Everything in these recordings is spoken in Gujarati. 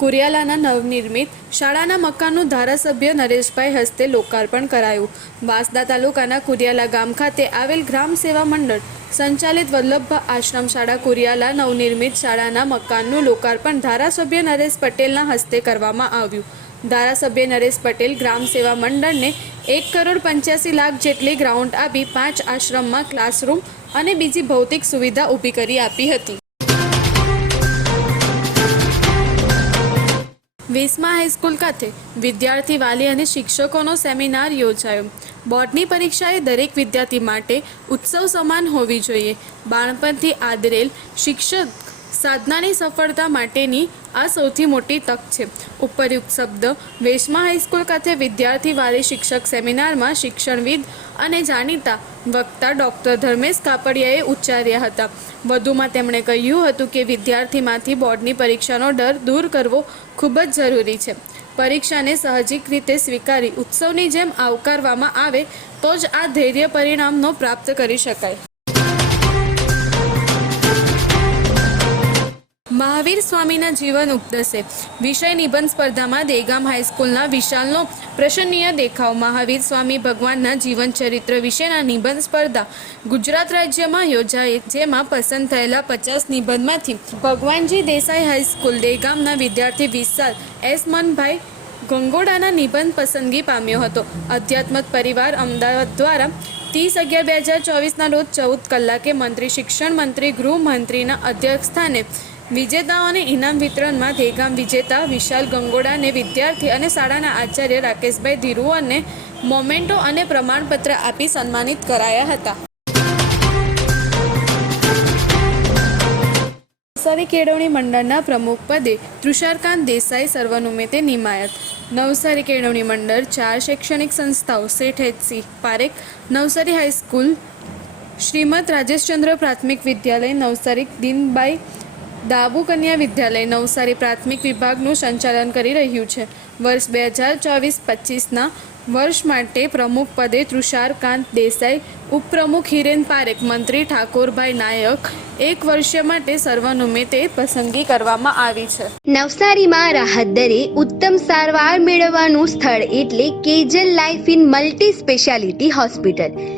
કુરિયાલાના નવનિર્મિત શાળાના મકાનનું ધારાસભ્ય નરેશભાઈ હસ્તે લોકાર્પણ કરાયું. વાંસદા તાલુકાના કુરિયાલા ગામ ખાતે આવેલ ગ્રામ સેવા મંડળ સંચાલિત વલ્લભભા આશ્રમ શાળા કુરિયાલા નવનિર્મિત શાળાના મકાનનું લોકાર્પણ ધારાસભ્ય નરેશ પટેલના હસ્તે કરવામાં આવ્યું. ધારાસભ્ય નરેશ પટેલ ગ્રામ સેવા મંડળને એક કરોડ પંચ્યાસી લાખ જેટલી ગ્રાઉન્ડ આપી પાંચ આશ્રમમાં ક્લાસરૂમ અને બીજી ભૌતિક સુવિધા ઊભી કરી આપી હતી. વીસમા હાઈસ્કૂલ ખાતે વિદ્યાર્થી વાલી અને શિક્ષકોનો સેમિનાર યોજાયો. બોર્ડની પરીક્ષા એ દરેક વિદ્યાર્થી માટે ઉત્સવ સમાન હોવી જોઈએ. બાળપણથી આદરેલ શિક્ષક સાધનાની સફળતા માટેની આ સૌથી મોટી તક છે. ઉપરયુક્ત શબ્દ, વેશમા હાઈસ્કૂલ ખાતે વિદ્યાર્થી વાલી શિક્ષક સેમિનારમાં શિક્ષણવિદ અને જાણીતા વક્તા ડૉક્ટર ધર્મેશ કાપડિયાએ ઉચ્ચાર્યા હતા. વધુમાં તેમણે કહ્યું હતું કે વિદ્યાર્થીમાંથી બોર્ડની પરીક્ષાનો ડર દૂર કરવો ખૂબ જ જરૂરી છે. પરીક્ષાને સાહજિક રીતે સ્વીકારી ઉત્સવની જેમ આવકારવામાં આવે તો જ આ ધૈર્ય પરિણામનો પ્રાપ્ત કરી શકાય. મહાવીર સ્વામીના જીવન ઉપદેશે વિષય નિબંધ સ્પર્ધામાં દેગામ હાઈસ્કૂલના વિશાલનો પ્રશંસનીય દેખાવ. મહાવીર સ્વામી ભગવાનના જીવન ચરિત્ર વિશેના નિબંધ સ્પર્ધા ગુજરાત રાજ્યમાં યોજાઈ જેમાં પસંદ થયેલા પચાસ નિબંધમાંથી ભગવાનજી દેસાઈ હાઈસ્કૂલ, દેગામના વિદ્યાર્થી વિશાલ, એસ મનભાઈ ગંગોડાના નિબંધ પસંદગી પામ્યો હતો. અધ્યાત્મક પરિવાર અમદાવાદ દ્વારા ત્રીસ અગિયાર બે હજાર ચોવીસના રોજ ચૌદ કલાકે મંત્રી, શિક્ષણ મંત્રી ગૃહમંત્રીના અધ્યક્ષસ્થાને વિજેતાઓને ઇનામ વિતરણમાં ધેગામ વિજેતા વિશાલ ગંગોડાને વિદ્યાર્થી અને શાળાના આચાર્ય રાકેશભાઈ ધીરુવનને મોમેન્ટો અને પ્રમાણપત્ર આપી સન્માનિત કરાયા હતા. નવસારી કેળવણી મંડળના પ્રમુખ પદે તુષારકાંત દેસાઈ સર્વનુમેતે નિમાયત. નવસારી કેળવણી મંડળ ચાર શૈક્ષણિક સંસ્થાઓ, Sheth H C Parekh, Navsari high school, Shrimad Rajeshchandra પ્રાથમિક વિદ્યાલય, નવસારી દીનબાઈ દાબુ કન્યા વિદ્યાલય નવસારી પ્રાથમિક વિભાગનું સંચાલન કરી રહ્યું છે. વર્ષ બે હજાર ચોવીસ પચીસના વર્ષ માટે પ્રમુખ પદે તૃષારકાંત દેસાઈ, ઉપપ્રમુખ હિરેન પારેખ, મંત્રી ઠાકોરભાઈ નાયક એક વર્ષ માટે સર્વનુમેતે પસંદગી કરવામાં આવી છે. નવસારીમાં રાહત દરે ઉત્તમ સારવાર મેળવવાનું સ્થળ એટલે Kejal life in multi speciality hospital.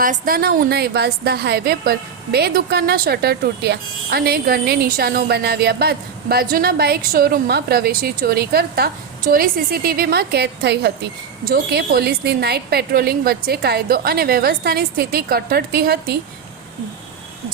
વાસદાના Unai Vasda highway પર બે દુકાનના શટર તૂટ્યા અને ઘરને નિશાનો બનાવ્યા બાદ બાજુના બાઇક શોરૂમમાં પ્રવેશી ચોરી કરતા ચોરી સીસીટીવીમાં કેદ થઈ હતી. જો કે પોલીસની નાઇટ પેટ્રોલિંગ વચ્ચે કાયદો અને વ્યવસ્થાની સ્થિતિ કઠડતી હતી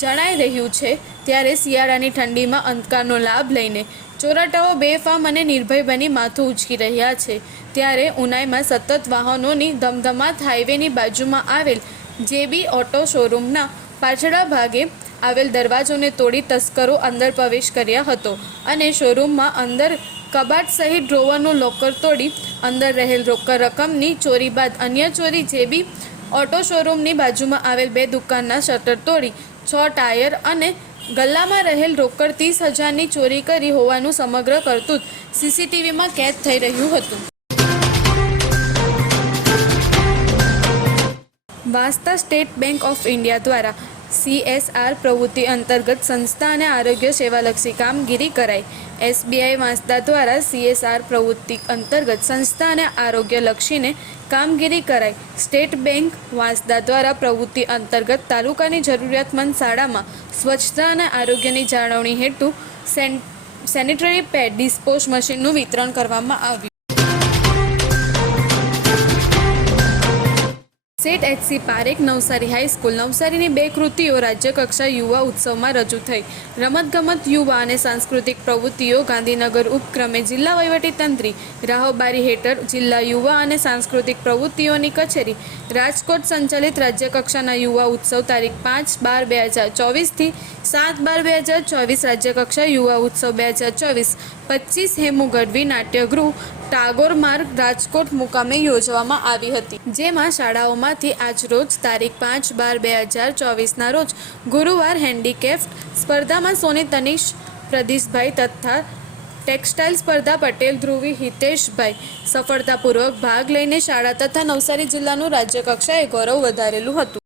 જણાઈ રહ્યું છે, ત્યારે શિયાળાની ઠંડીમાં અંધકારનો લાભ લઈને ચોરાટાઓ બેફામ અને નિર્ભય બની માથું ઉચકી રહ્યા છે. ત્યારે ઉનાઈમાં સતત વાહનોની ધમધમાત હાઈવેની બાજુમાં આવેલ જેબી ઓટો શોરૂમના પાછળના ભાગે આવેલ દરવાજોને તોડી તસ્કરો અંદર પ્રવેશ કર્યા હતો અને શોરૂમમાં અંદર કબાટ સહિત ડ્રોવરનું લોકર તોડી અંદર રહેલ રોકડ રકમની ચોરી બાદ અન્ય ચોરી જેબી ઓટો શોરૂમની બાજુમાં આવેલ બે દુકાનના શટર તોડી, છ ટાયર અને ગલ્લામાં રહેલ રોકડ ત્રીસ હજારની ચોરી કરી હોવાનું સમગ્ર કરતૂત સીસીટીવીમાં કેદ થઈ રહ્યું હતું. વાસ્તા સ્ટેટ બેંક ઓફ ઇન્ડિયા દ્વારા સીએસઆર પ્રવૃત્તિ અંતર્ગત સંસ્થા અને આરોગ્ય સેવાલક્ષી કામગીરી કરાઈ. એસબીઆઈ વાંસદા દ્વારા સીએસઆર પ્રવૃત્તિ અંતર્ગત સંસ્થા અને આરોગ્યલક્ષીને કામગીરી કરાઈ. સ્ટેટ બેંક વાંસદા દ્વારા પ્રવૃત્તિ અંતર્ગત તાલુકાની જરૂરિયાતમંદ શાળામાં સ્વચ્છતા અને આરોગ્યની જાળવણી હેતુ સેન, સેનિટરી પેડ, ડિસ્પોઝ મશીનનું વિતરણ કરવામાં આવ્યું. Seth HC Parekh Navsari high school નવસારીની બે કૃતિઓ રાજ્યકક્ષા યુવા ઉત્સવમાં રજૂ થઈ. રમતગમત યુવા અને સાંસ્કૃતિક પ્રવૃત્તિઓ ગાંધીનગર ઉપક્રમે જિલ્લા વહીવટીતંત્રી રાહબારી હેઠળ જિલ્લા યુવા અને સાંસ્કૃતિક પ્રવૃત્તિઓની કચેરી, રાજકોટ સંચાલિત રાજ્યકક્ષાના યુવા ઉત્સવ તારીખ પાંચ બાર બે હજાર ચોવીસથી સાત બાર બે હજાર ચોવીસ રાજ્યકક્ષા યુવા ઉત્સવ બે હજાર ચોવીસ. પચીસ હેમુ ગઢવી નાટ્યગૃહ ટાગોર માર્ગ રાજકોટ મુકામે યોજવામાં આવી હતી, જેમાં શાળાઓમાંથી આજરોજ તારીખ પાંચ બાર બે હજાર ચોવીસના રોજ ગુરુવાર હેન્ડીકેફ્ટ સ્પર્ધામાં સોની તનિષ પ્રદીશભાઈ તથા ટેક્સટાઇલ સ્પર્ધા પટેલ, ધ્રુવી, હિતેશભાઈ સફળતાપૂર્વક ભાગ લઈને શાળા તથા નવસારી જિલ્લાનું રાજ્યકક્ષાએ ગૌરવ વધારેલું હતું.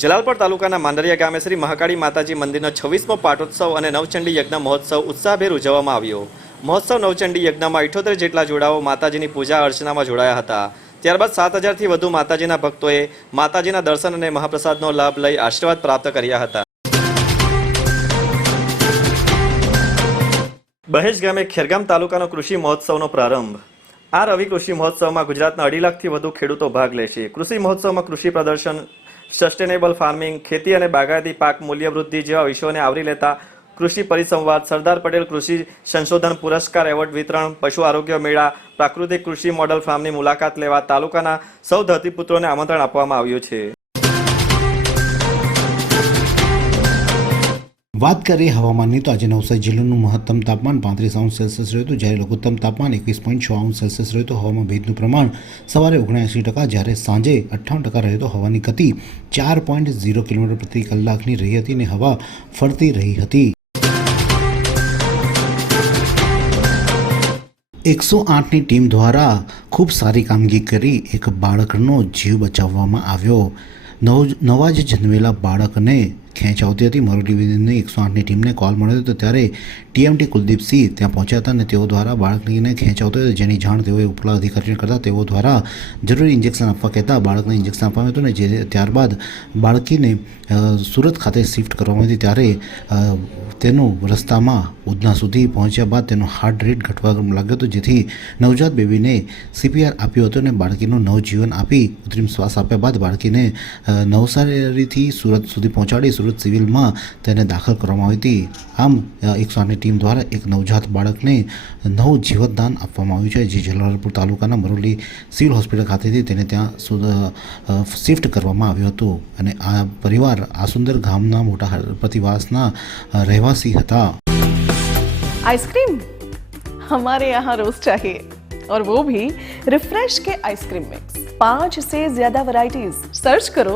જલાલપોર તાલુકાના માંડરિયા ગામે શ્રી મહાકાળી માતાજી મંદિરનો છવ્વીસમો પાટોત્સવ અને નવચંડી યજ્ઞ મહોત્સવ ઉત્સાહભેર ઉજવવામાં આવ્યો. મહોત્સવ નવચંડી યજ્ઞમાં ઇઠોતેર જેટલા જોડાઓ માતાજીની પૂજા અર્ચનામાં જોડાયા હતા. ત્યારબાદ સાત હજારથી વધુ માતાજીના ભક્તોએ માતાજીના દર્શન અને મહાપ્રસાદનો લાભ લઈ આશીર્વાદ પ્રાપ્ત કર્યા હતા. બહેજ ગામે ખેરગામ તાલુકાનો કૃષિ મહોત્સવનો પ્રારંભ. આ રવિ કૃષિ મહોત્સવમાં ગુજરાતના અઢી લાખથી વધુ ખેડૂતો ભાગ લેશે. કૃષિ મહોત્સવમાં કૃષિ પ્રદર્શન સસ્ટેનેબલ ફાર્મિંગ ખેતી અને બાગાયતી પાક મૂલ્ય વૃદ્ધિ જેવા વિષયોને આવરી લેતા કૃષિ પરિસંવાદ, સરદાર પટેલ કૃષિ સંશોધન પુરસ્કાર એવોર્ડ વિતરણ, પશુ આરોગ્ય મેળા, પ્રાકૃતિક કૃષિ મોડલ ફાર્મની મુલાકાત લેવા તાલુકાના સૌ ધરતીપુત્રોને આમંત્રણ આપવામાં આવ્યું છે. વાત કરીએ હવામાનની, તો આજે નવસારી જિલ્લાનું મહત્તમ તાપમાન પાંત્રીસ અંશ સેલ્સિયસ રહ્યું હતું. જ્યારે લઘુત્તમ તાપમાન એકવીસ પોઈન્ટ છ અંશ સેલ્સિયસ રહ્યું હતું. હવામાં ભેજનું પ્રમાણ સવારે ઓગણએંસી ટકા, જ્યારે સાંજે અઠ્ઠાવન ટકા રહ્યું હતું. હવાની ગતિ ચાર પોઈન્ટ ઝીરો કિલોમીટર પ્રતિ કલાકની રહી હતી અને હવા ફરતી રહી હતી. એકસો આઠની ટીમ દ્વારા ખૂબ સારી કામગીરી કરી એક બાળકનો જીવ બચાવવામાં આવ્યો. નવ, નવા જ જન્મેલા બાળકને ખેંચ આવતી હતી મરોડી ડિવિઝનની એકસો આઠની ટીમને કોલ મળ્યો હતો ત્યારે ટીએમટી કુલદીપસિંહ ત્યાં પહોંચ્યા હતા અને તેઓ દ્વારા બાળકને ખેંચ આવતો હતો, જેની જાણ તેઓએ ઉપલા અધિકારીને કરતા તેઓ દ્વારા જરૂરી ઇન્જેક્શન આપવા કહેતા બાળકને ઇન્જેક્શન આપવામાં હતું ને જે ત્યારબાદ બાળકીને સુરત ખાતે શિફ્ટ કરવામાં હતી ત્યારે તેનું રસ્તામાં ઉધના સુધી પહોંચ્યા બાદ તેનો હાર્ટ રેટ ઘટવા લાગ્યો હતો, જેથી નવજાત બેબીને સીપીઆર આપ્યો હતો અને બાળકીનું નવજીવન આપી કૃત્રિમ શ્વાસ આપ્યા બાદ બાળકીને નવસારીથી સુરત સુધી પહોંચાડી સુરત સિવિલમાં તેને દાખલ કરવામાં આવી હતી આમ એકસો આઠની ટીમ દ્વારા એક નવજાત બાળકને નવ જીવતદાન આપવામાં આવ્યું છે જે જલાલપુર તાલુકાના મરોલી સિવિલ હોસ્પિટલ ખાતેથી તેને ત્યાં સુદ- અ, શિફ્ટ કરવામાં આવ્યું હતું અને આ પરિવાર આસુંદર ગામના મોટા પ્રતિવાસના અ, રહેવાસી હતા आइसक्रीम हमारे यहाँ रोज चाहिए और वो भी रिफ्रेश के आइसक्रीम मिक्स पांच से ज्यादा वैरायटीज सर्च करो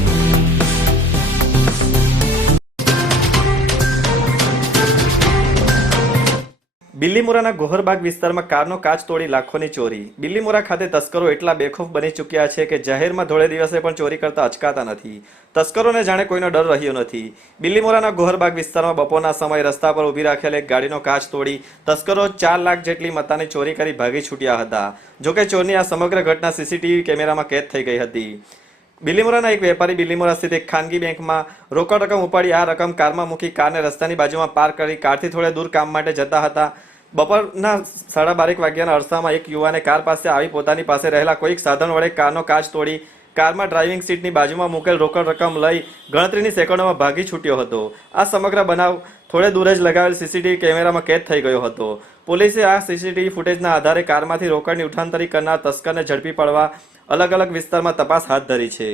બિલ્લીમોરાના ગોહરબાગ વિસ્તારમાં કારનો કાચ તોડી લાખોની ચોરી. બિલ્લીમોરા ખાતે તસ્કરો એટલા બેખોફ બની ચૂક્યા છે કે જાહેરમાં ધોળે દિવસે પણ ચોરી કરતા અચકાતા નથી. તસ્કરોને જાણે કોઈનો ડર રહ્યો નથી. બિલ્લીમોરાના ગોહરબાગ વિસ્તારમાં બપોરના સમયે રસ્તા પર ઊભી રાખેલ એક ગાડીનો કાચ તોડી તસ્કરો ચાર લાખ જેટલી મતાની ચોરી કરી ભાગી છૂટ્યા હતા. જોકે ચોરની આ સમગ્ર ઘટના સીસીટીવી કેમેરામાં કેદ થઈ ગઈ હતી. બિલીમોરાના એક વેપારી બિલીમોરા સ્થિત એક ખાનગી બેંકમાં રોકડ રકમ ઉપાડી આ રકમ કારમાં મૂકી કારને રસ્તાની બાજુમાં પાર્ક કરી કારથી થોડે દૂર કામ માટે જતા હતા. બપોરના સાડા બારેક વાગ્યાના અરસામાં એક યુવાને કાર પાસે આવી પોતાની પાસે રહેલા કોઈક સાધન વડે કારનો કાચ તોડી કારમાં ડ્રાઇવિંગ સીટની બાજુમાં મૂકેલ રોકડ રકમ લઈ ગણતરીની સેકન્ડોમાં ભાગી છૂટ્યો હતો. આ સમગ્ર બનાવ થોડે દૂર જ લગાવેલ સીસીટીવી કેમેરામાં કેદ થઈ ગયો હતો. પોલીસે આ સીસીટીવી ફૂટેજના આધારે કારમાંથી રોકડની ઉઠાંતરી કરનાર તસ્કરને ઝડપી પાડવા અલગ અલગ વિસ્તારમાં તપાસ હાથ ધરી છે.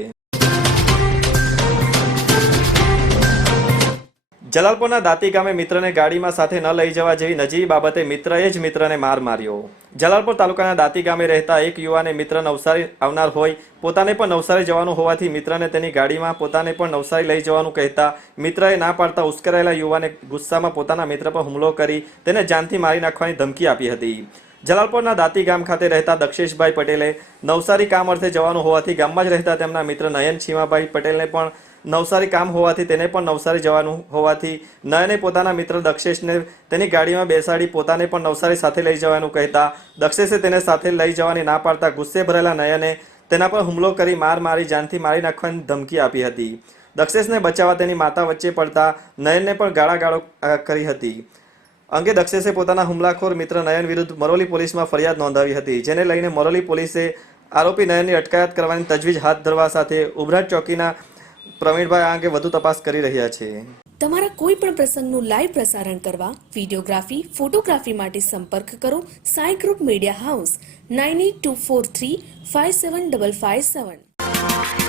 જલાલપુરના દાંતી ગામે મિત્રને ગાડીમાં સાથે ન લઈ જવા જેવી નજીવી બાબતે મિત્રએ જ મિત્રને માર માર્યો. જલાલપુર તાલુકાના દાંતી ગામે રહેતા એક યુવાને મિત્ર નવસારી આવનાર હોય, પોતાને પણ નવસારી જવાનું હોવાથી મિત્રને તેની ગાડીમાં પોતાને પણ નવસારી લઈ જવાનું કહેતા મિત્રએ ના પાડતા ઉશ્કેરાયેલા યુવાને ગુસ્સામાં પોતાના મિત્ર પર હુમલો કરી તેને જાનથી મારી નાખવાની ધમકી આપી હતી. જલાલપુરના દાંતી ગામ ખાતે રહેતા દક્ષેશભાઈ પટેલે નવસારી કામ અર્થે જવાનું હોવાથી ગામમાં જ રહેતા તેમના મિત્ર નયન છીમાભાઈ પટેલને પણ નવસારી કામ હોવાથી તેને પણ નવસારી જવાનું હોવાથી નયને પોતાના મિત્ર દક્ષેશને તેની ગાડીમાં બેસાડી પોતાને પણ નવસારી સાથે લઈ જવાનું કહેતા દક્ષેશે તેને સાથે લઈ જવાની ના પાડતા ગુસ્સે ભરેલા નયને તેના પર હુમલો કરી માર મારી જાનથી મારી નાખવાની ધમકી આપી હતી. દક્ષેશને બચાવવા તેની માતા વચ્ચે પડતા નયનને પણ ગાળાગાળો કરી હતી. અંગે દક્ષેશે પોતાના હુમલાખોર મિત્ર નયન વિરુદ્ધ મરોલી પોલીસમાં ફરિયાદ નોંધાવી હતી, જેને લઈને મરોલી પોલીસે આરોપી નયનની અટકાયત કરવાની તજવીજ હાથ ધરવા સાથે ઉભરાટ ચોકીના પ્રવીણભાઈ આ અંગે વધુ તપાસ કરી રહ્યા છે. તમારા કોઈ પણ પ્રસંગનું લાઈવ પ્રસારણ કરવા વિડીયોગ્રાફી, ફોટોગ્રાફી માટે સંપર્ક કરો Sai group media house, nine eight two four three five seven double five seven.